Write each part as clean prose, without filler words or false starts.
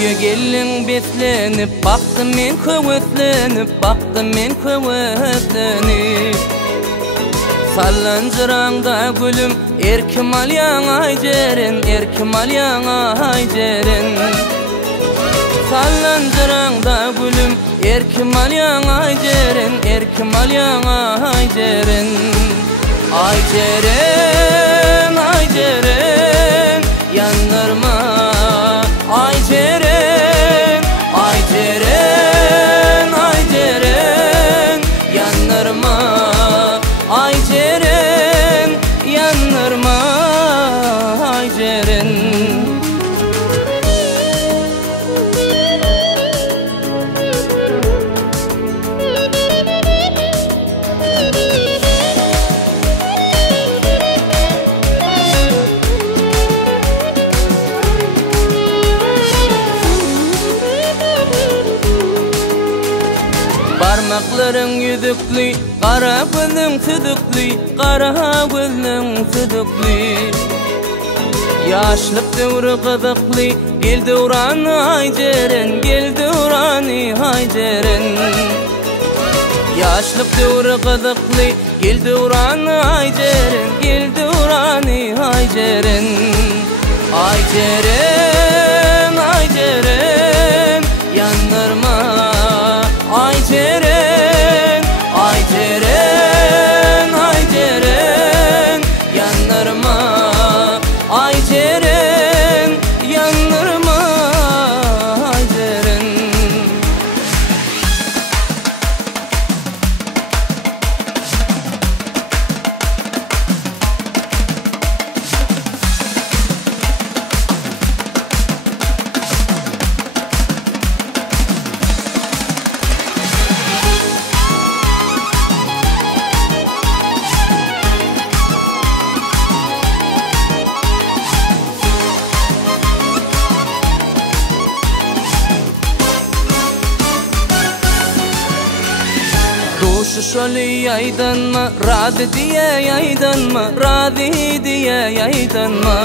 Öýe gelin beslenip, baktım men köwetlenip, baktım men köwetlenip. Sallancırağında gülüm, erkim alyan ayjeren, erkim alyan ayjeren. Sallancırağında gülüm, erkim alyan ayjeren, erkim alyan ayjeren. Ayjeren, ayjeren, yanırma. Ayjeren, ayjeren, ayjeren, yanırma. Ayjeren, yanırma, ayjeren. Barmakların yüzüklü, kara gözün südüklü, kara gözün südüklü. Yaşlık dövrü kızıklı, gel dövrani ayjeren, gel dövrani ayjeren. Yaşlık dövrü kızıklı, gel dövrani ayjeren, gel dövrani ayjeren. Ayjeren, ayjeren, yanırma. Ayjeren, ayjeren, ayjeren, yanırma. Ayjeren, yanırma, ayjeren. Duşu şöyle yaydanma, razı diye yaydanma, razı diye yaydanma.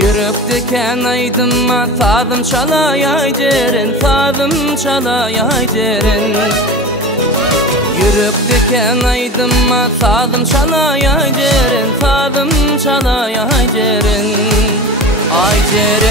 Yürekteken aydınma, sazım çala ayjeren, sazım çala ayjeren. Yürekteken aydınma, sazım çala ayjeren, sazım çala ayjeren. Ayjeren.